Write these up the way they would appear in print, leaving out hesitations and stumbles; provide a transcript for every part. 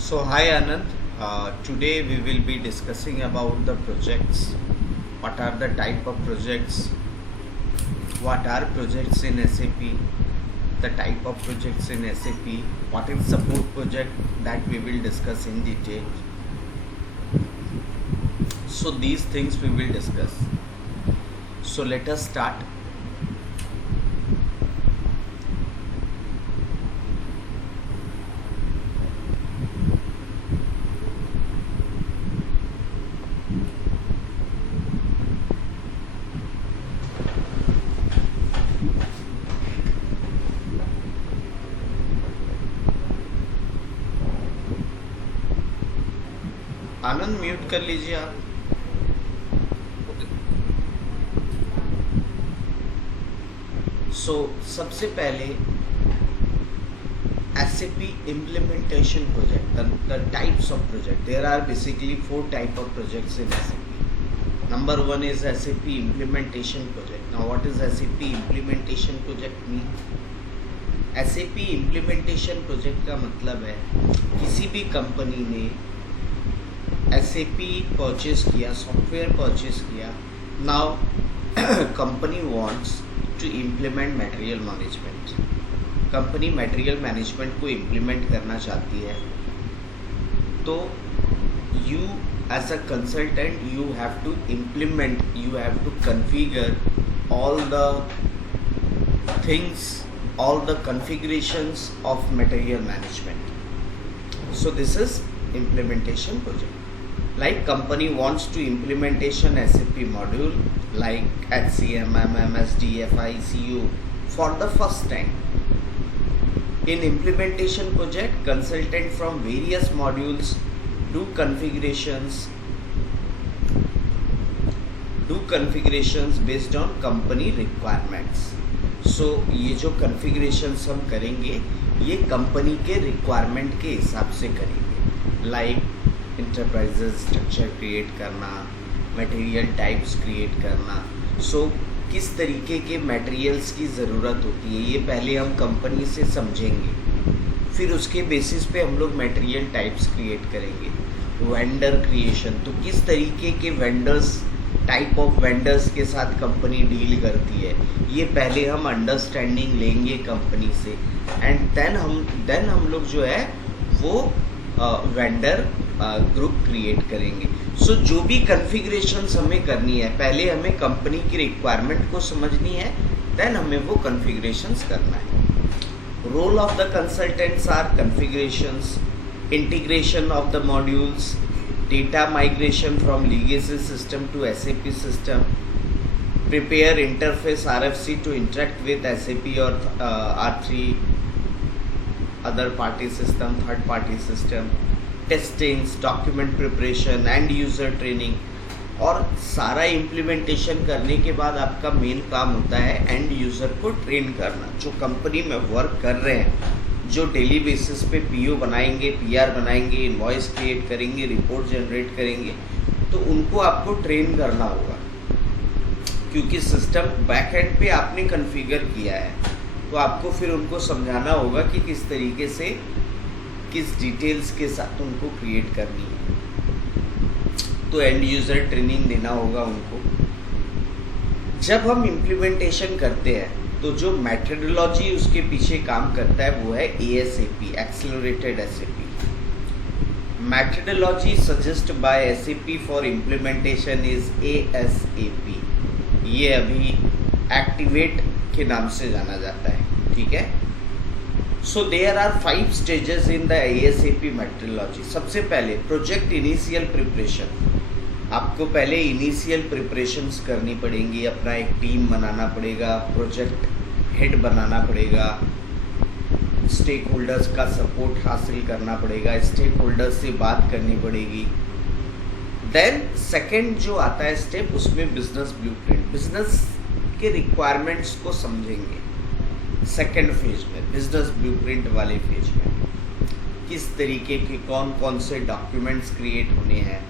So hi Anand, today we will be discussing about the projects. What are the type of projects? What are projects in SAP? The type of projects in SAP. What is support project that we will discuss in detail. So these things we will discuss. So let us start. Anand mute कर लीजिए आप. सो सबसे पहले SAP implementation project, the types of project. There are basically 4 type of projects in SAP. Number 1 is SAP implementation project. Now what is SAP implementation project mean? SAP implementation project का मतलब है किसी भी कंपनी ने SAP purchase किया, software purchase किया. Now company wants to implement material management. Company material management को implement करना चाहती है, तो you as a consultant you have to implement, you have to configure all the things, all the configurations of material management. So this is implementation project. Like company wants to implementation SAP module like HCM, MMSD, FI, CO for the first time. In implementation project, consultant from various modules do configurations based on company requirements. सो ये जो configurations हम करेंगे ये company के requirement के हिसाब से करेंगे. लाइक इंटरप्राइजेज स्ट्रक्चर क्रिएट करना, मटेरियल टाइप्स क्रिएट करना. सो किस तरीके के मटेरियल्स की ज़रूरत होती है ये पहले हम कंपनी से समझेंगे, फिर उसके बेसिस पे हम लोग मटेरियल टाइप्स क्रिएट करेंगे. वेंडर क्रिएशन, तो किस तरीके के वेंडर्स, टाइप ऑफ वेंडर्स के साथ कंपनी डील करती है ये पहले हम अंडरस्टैंडिंग लेंगे कंपनी से. एंड देन हम लोग जो है वो वेंडर ग्रुप क्रिएट करेंगे. सो जो भी कॉन्फ़िगरेशंस हमें करनी है पहले हमें कंपनी की रिक्वायरमेंट को समझनी है, देन हमें वो कॉन्फ़िगरेशंस करना है. Role of the consultants are configurations, integration of the modules, data migration from legacy system to SAP system, prepare interface RFC to interact with SAP or R3 other party system, third party system, testings, document preparation, end user training. और सारा implementation करने के बाद आपका main काम होता है end user को ट्रेन करना. जो कंपनी में वर्क कर रहे हैं, जो डेली बेसिस पे पीओ बनाएंगे, पीआर बनाएंगे, इनवॉइस क्रिएट करेंगे, रिपोर्ट जनरेट करेंगे, तो उनको आपको ट्रेन करना होगा क्योंकि सिस्टम बैक एंड पे आपने कॉन्फ़िगर किया है. तो आपको फिर उनको समझाना होगा कि किस तरीके से, किस डिटेल्स के साथ उनको क्रिएट करनी है. तो एंड यूज़र ट्रेनिंग देना होगा उनको. जब हम इम्प्लीमेंटेशन करते हैं तो जो मेथडोलॉजी उसके पीछे काम करता है वो है ASAP, accelerated SAP. Methodology suggest by SAP for implementation is ASAP. ये अभी एक्टिवेट के नाम से जाना जाता है, ठीक है. So there are 5 stages in the ASAP methodology. सबसे पहले प्रोजेक्ट इनिशियल प्रिपरेशन. आपको पहले इनिशियल प्रिपरेशंस करनी पड़ेंगी, अपना एक टीम बनाना पड़ेगा, प्रोजेक्ट हेड बनाना पड़ेगा, स्टेक होल्डर्स का सपोर्ट हासिल करना पड़ेगा, स्टेक होल्डर्स से बात करनी पड़ेगी. देन सेकंड जो आता है स्टेप, उसमें बिजनेस ब्लूप्रिंट, बिजनेस के रिक्वायरमेंट्स को समझेंगे. सेकंड फेज में, बिजनेस ब्लूप्रिंट वाले फेज में, किस तरीके के कौन कौन से डॉक्यूमेंट्स क्रिएट होने हैं,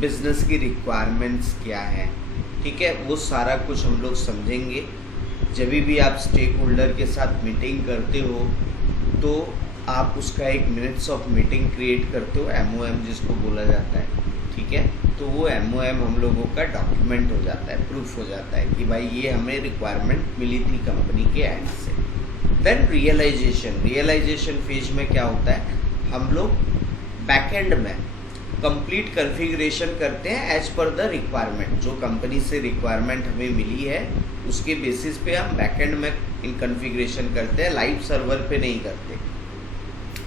बिजनेस की रिक्वायरमेंट्स क्या है, ठीक है. वो सारा कुछ हम लोग समझेंगे. जब भी आप स्टेक होल्डर के साथ मीटिंग करते हो तो आप उसका एक मिनट्स ऑफ मीटिंग क्रिएट करते हो, MOM जिसको बोला जाता है, ठीक है। तो वो MOM हम लोगों का डॉक्यूमेंट हो जाता है, प्रूफ हो जाता है कि भाई ये हमें रिक्वायरमेंट मिली थी कंपनी के एंड से। देन रियलाइजेशन फेज में क्या होता है, हम लोग बैकएंड में कंप्लीट कॉन्फ़िगरेशन करते हैं एज पर द रिक्वायरमेंट। जो कंपनी से रिक्वायरमेंट हमें मिली है उसके बेसिस पे हम बैकएंड में इन कॉन्फ़िगरेशन करते हैं, लाइव सर्वर पे नहीं करते।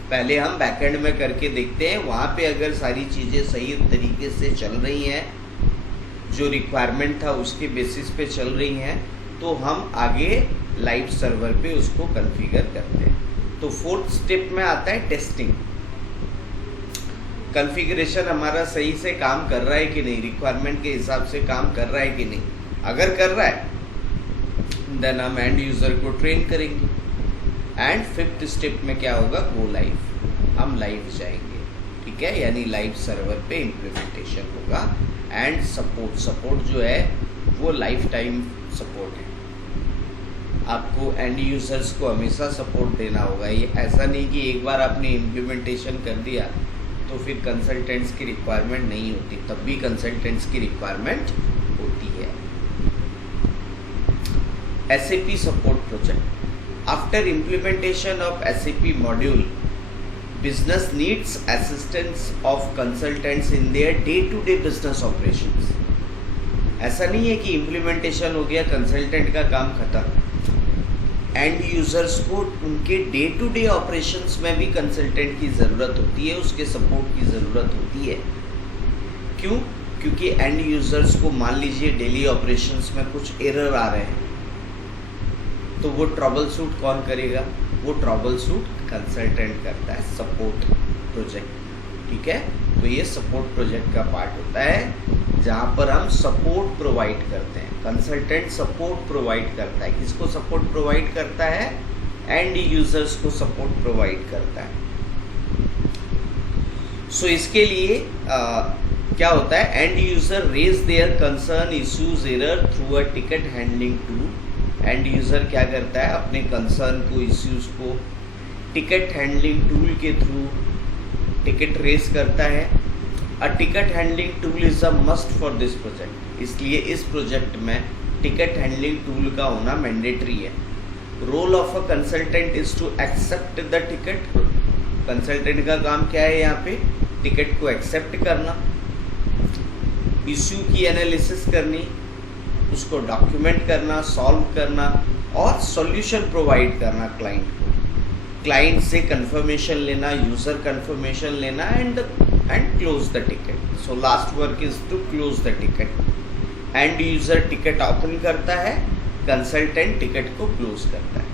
पहले हम बैकएंड में करके देखते हैं, वहाँ पे अगर सारी चीज़ें सही तरीके से चल रही हैं, जो रिक्वायरमेंट था उसके बेसिस पे चल रही हैं, तो हम आगे लाइव सर्वर पे उसको कॉन्फ़िगर करते हैं। तो फोर्थ स्टेप में आता है टेस्टिंग। कॉन्फ़िगरेशन हमारा सही से काम कर रहा है कि नहीं, रिक्वायरमेंट के हिसाब से काम कर रहा है कि नहीं। अगर कर रहा है देन हम एंड यूज़र को ट्रेन करेंगे। एंड फिफ्थ स्टेप में क्या होगा, गो लाइव, हम लाइव जाएंगे, ठीक है, यानी लाइव सर्वर पे इम्प्लीमेंटेशन होगा। एंड सपोर्ट जो है वो लाइफ टाइम सपोर्ट है। आपको एंड यूज़र्स को हमेशा सपोर्ट देना होगा। ये ऐसा नहीं कि एक बार आपने इम्प्लीमेंटेशन कर दिया तो फिर कंसल्टेंट्स की रिक्वायरमेंट नहीं होती, तब भी कंसल्टेंट्स की रिक्वायरमेंट होती है। SAP support project. After implementation of SAP module, business needs assistance of consultants in their day-to-day business operations. ऐसा नहीं है कि इम्प्लीमेंटेशन हो गया, कंसल्टेंट का काम खत्म। एंड यूज़र्स को उनके डे टू डे ऑपरेशंस में भी कंसल्टेंट की ज़रूरत होती है, उसके सपोर्ट की ज़रूरत होती है। क्यों? क्योंकि एंड यूज़र्स को मान लीजिए डेली ऑपरेशंस में कुछ एरर आ रहे हैं, तो वो ट्रबल शूट कौन करेगा, वो ट्रबल शूट कंसल्टेंट करता है, सपोर्ट प्रोजेक्ट, ठीक है। तो ये सपोर्ट प्रोजेक्ट का पार्ट होता है जहाँ पर हम सपोर्ट प्रोवाइड करते हैं। कंसल्टेंट सपोर्ट प्रोवाइड करता है, किसको सपोर्ट प्रोवाइड करता है, एंड यूजर्स को सपोर्ट प्रोवाइड करता है। सो इसके लिए क्या होता है, end user raise their concern issues error through a ticket handling tool. End user क्या करता है, अपने कंसर्न को, इश्यूज़ को टिकट हैंडलिंग टूल के थ्रू टिकट रेस करता है। A ticket handling tool is a must for this project, इसलिए इस प्रोजेक्ट में टिकट हैंडलिंग टूल का होना मैंडेटरी है। Role of a consultant is to accept the ticket. Consultant का काम क्या है यहाँ पे, टिकट को एक्सेप्ट करना, इश्यू की एनालिसिस करनी, उसको डॉक्यूमेंट करना, सॉल्व करना और सॉल्यूशन प्रोवाइड करना क्लाइंट को। क्लाइंट से कंफर्मेशन लेना, यूज़र कंफर्मेशन लेना and close the ticket. So last work is to close the ticket. End user ticket open करता है, कंसल्टेंट टिकट को क्लोज करता है।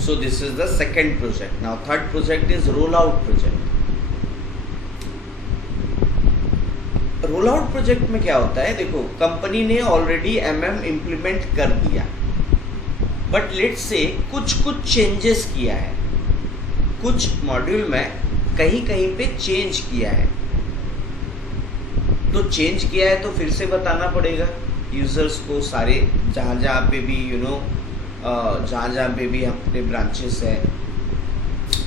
So this is the second project. Now third project is roll out project. Roll out project में क्या होता है, देखो कंपनी ने ऑलरेडी MM इम्प्लीमेंट कर दिया, बट लेट्स से कुछ चेंजेस किया है, कुछ मॉड्यूल में कहीं पे चेंज किया है। तो चेंज किया है तो फिर से बताना पड़ेगा यूजर्स को, सारे जहाँ पे भी जहाँ पे भी अपने ब्रांचेस है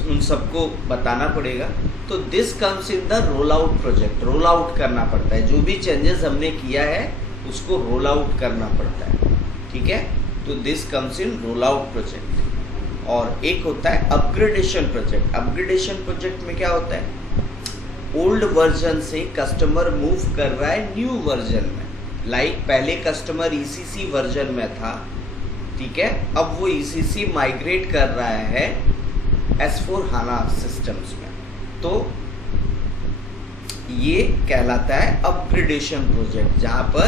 उन सबको बताना पड़ेगा। तो this comes in the role out project. Roll out करना पड़ता है, जो भी चेंजेस हमने किया है उसको रोल आउट करना पड़ता है, ठीक है। तो this comes in role out project. और एक होता है अपग्रेडेशन प्रोजेक्ट। अपग्रेडेशन प्रोजेक्ट में क्या होता है, ओल्ड वर्जन से कस्टमर मूव कर रहा है न्यू वर्जन में। लाइक पहले कस्टमर ECC वर्जन में था, ठीक है, अब वो ECC माइग्रेट कर रहा है S/4HANA सिस्टम्स में। तो ये कहलाता है अपग्रेडेशन प्रोजेक्ट, जहाँ पर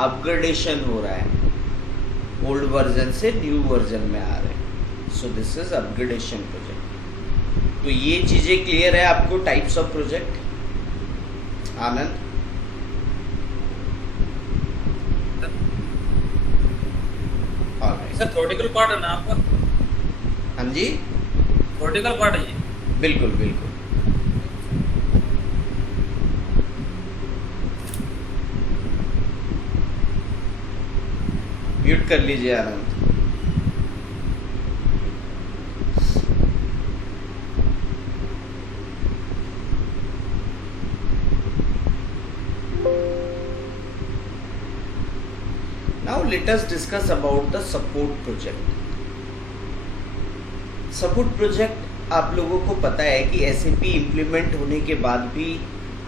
अपग्रेडेशन हो रहा है, ओल्ड वर्जन से न्यू वर्जन में आ रहे हैं। सो दिस इज अपग्रेडेशन प्रोजेक्ट। तो ये चीज़ें क्लियर है आपको, types of project. Anand, sir theoretical part है ना आपका? हाँ जी, थ्योरेटिकल पार्ट है ये? बिल्कुल बिल्कुल। म्यूट कर लीजिए आनंद। let us discuss about the support project. Support project आप लोगों को पता है कि SAP इम्प्लीमेंट होने के बाद भी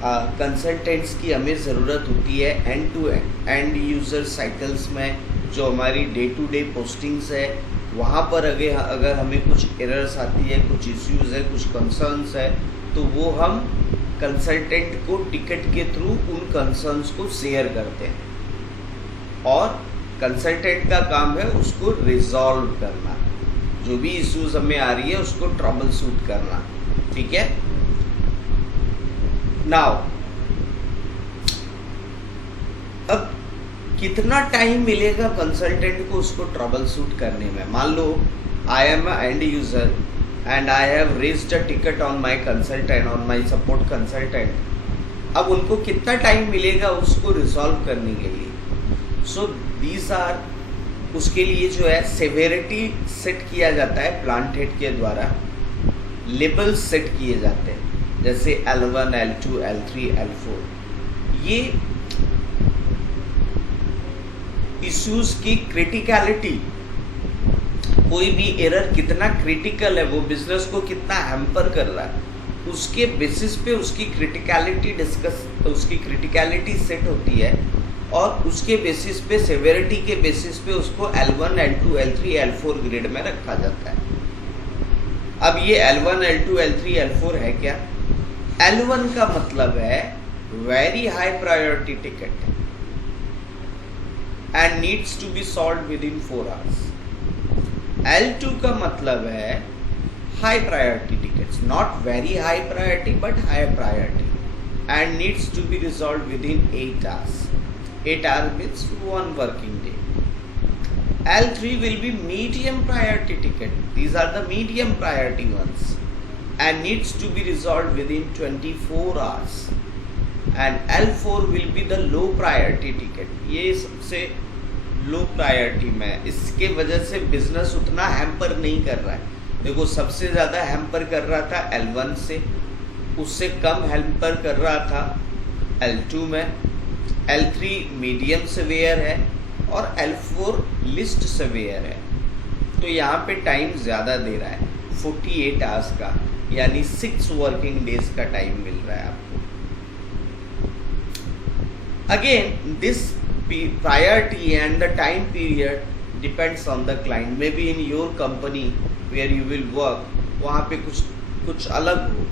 कंसल्टेंट्स की हमें ज़रूरत होती है end to end user cycles में। जो हमारी डे टू डे पोस्टिंग्स है वहाँ पर अगर हमें कुछ एरर्स आती है, कुछ इश्यूज़ है, कुछ कंसर्न्स है, तो वो हम कंसल्टेंट को टिकट के थ्रू उन कंसर्न्स को शेयर करते हैं और कंसल्टेंट का काम है उसको रिजॉल्व करना, जो भी इश्यूज हमें आ रही है उसको ट्रबल शूट करना। ठीक है, नाउ अब कितना टाइम मिलेगा कंसल्टेंट को उसको ट्रबल शूट करने में? मान लो I am a end user and I have raised a ticket on my consultant, on my support consultant. अब उनको कितना टाइम मिलेगा उसको रिजॉल्व करने के लिए? सो दीज आर, उसके लिए जो है सेवेरिटी सेट किया जाता है प्लांट हेड के द्वारा, लेबल्स सेट किए जाते हैं जैसे L1, L2, L3, L4। ये इश्यूज की क्रिटिकलिटी, कोई भी एरर कितना क्रिटिकल है, वो बिजनेस को कितना हैम्पर कर रहा है, उसके बेसिस पे उसकी क्रिटिकलिटी सेट होती है और उसके बेसिस पे सेवेरिटी के बेसिस पे उसको L1, L2, L3, L4 grade में रखा जाता है। अब ये L1, L2, L3, L4 है क्या? L1 का मतलब है very high priority ticket and needs to be solved within 4 hours. L2 का मतलब है high priority tickets, not very high priority but high priority, and needs to be resolve within 8 hours. 8 hours means 1 working day. L3 will be medium priority ticket. These are the medium priority ones and needs to be resolved within 24 hours. And L4 will be the low priority ticket. ये सबसे low priority में, इसके वजह से business उतना hamper नहीं कर रहा है। देखो सबसे ज़्यादा हैम्पर कर रहा था L1 से, उससे कम हैम्पर कर रहा था L2 में, L3 मीडियम सेवियर है और L4 लिस्ट सेवियर है। तो यहाँ पे टाइम ज़्यादा दे रहा है, 48 आवर्स का, यानी 6 वर्किंग डेज का टाइम मिल रहा है आपको। Again this priority and the time period depends on the client. Maybe in your company where you will work, वहाँ पे कुछ अलग हो,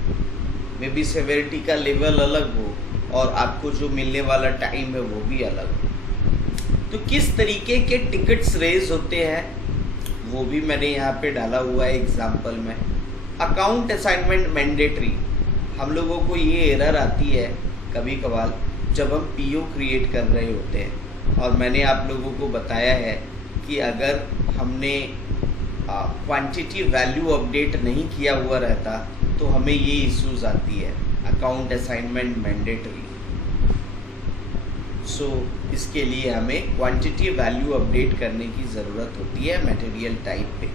मे बी सेवेरिटी का लेवल अलग हो और आपको जो मिलने वाला टाइम है वो भी अलग हो। तो किस तरीके के टिकट्स रेज होते हैं वो भी मैंने यहाँ पे डाला हुआ है एग्जाम्पल में। अकाउंट असाइनमेंट मैंडेटरी, हम लोगों को ये एरर आती है कभी कभार जब हम PO क्रिएट कर रहे होते हैं, और मैंने आप लोगों को बताया है कि अगर हमने क्वांटिटी वैल्यू अपडेट नहीं किया हुआ रहता तो हमें ये इश्यूज आती है, अकाउंट असाइनमेंट मैंडेटरी। सो इसके लिए हमें क्वांटिटी वैल्यू अपडेट करने की ज़रूरत होती है मटेरियल टाइप पे।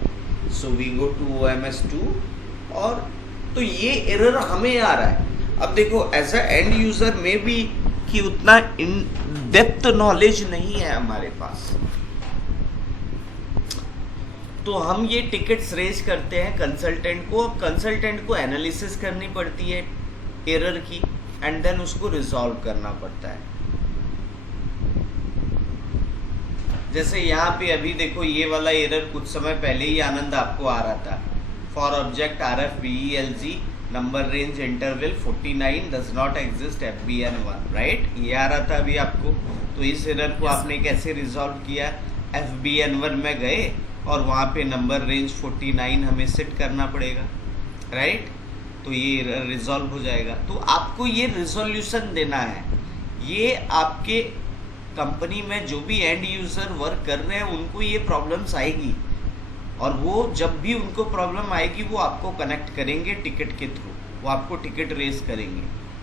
So we go to OMS 2 और तो ये एरर हमें आ रहा है। अब देखो एज अ एंड यूज़र में भी कि उतना इन डेप्थ नॉलेज नहीं है हमारे पास, तो हम ये टिकट्स रेज करते हैं कंसल्टेंट को। अब कंसल्टेंट को एनालिसिस करनी पड़ती है एरर की एंड देन उसको रिजॉल्व करना पड़ता है। जैसे यहाँ पे अभी देखो ये वाला एरर कुछ समय पहले ही आनंद आपको आ रहा था, for object RFBELG number range interval 49 does not exist FBN1, right? ये आ रहा था अभी आपको। तो इस एरर को आपने कैसे रिजॉल्व किया? FBN1 में गए और वहाँ पे नंबर रेंज 49 हमें सेट करना पड़ेगा, राइट? तो ये एरर रिजॉल्व हो जाएगा। तो आपको ये रिजोल्यूशन देना है। ये आपके कंपनी में जो भी एंड यूज़र वर्क कर रहे हैं उनको ये प्रॉब्लम्स आएगी, और वो जब भी उनको प्रॉब्लम आएगी वो आपको कनेक्ट करेंगे टिकट के थ्रू, वो आपको टिकट रेज करेंगे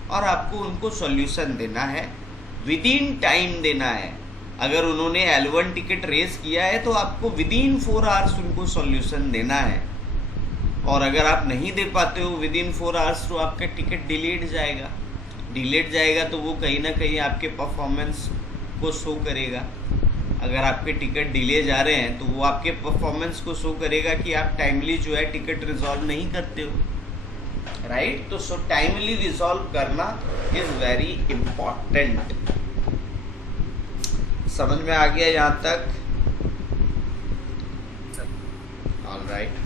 और आपको उनको सॉल्यूशन देना है, विद इन टाइम देना है। अगर उन्होंने L1 टिकट रेज किया है तो आपको विद इन 4 आवर्स उनको सॉल्यूशन देना है, और अगर आप नहीं दे पाते हो विद इन 4 आवर्स तो आपका टिकट डिलेड जाएगा तो वो कहीं ना कहीं आपके परफॉर्मेंस को शो करेगा। अगर आपके टिकट डिले जा रहे हैं तो वो आपके परफॉर्मेंस को शो करेगा कि आप टाइमली जो है टिकट रिजॉल्व नहीं करते हो, राइट। तो सो टाइमली रिजॉल्व करना इज वेरी इम्पॉर्टेंट। समझ में आ गया यहाँ तक? All right.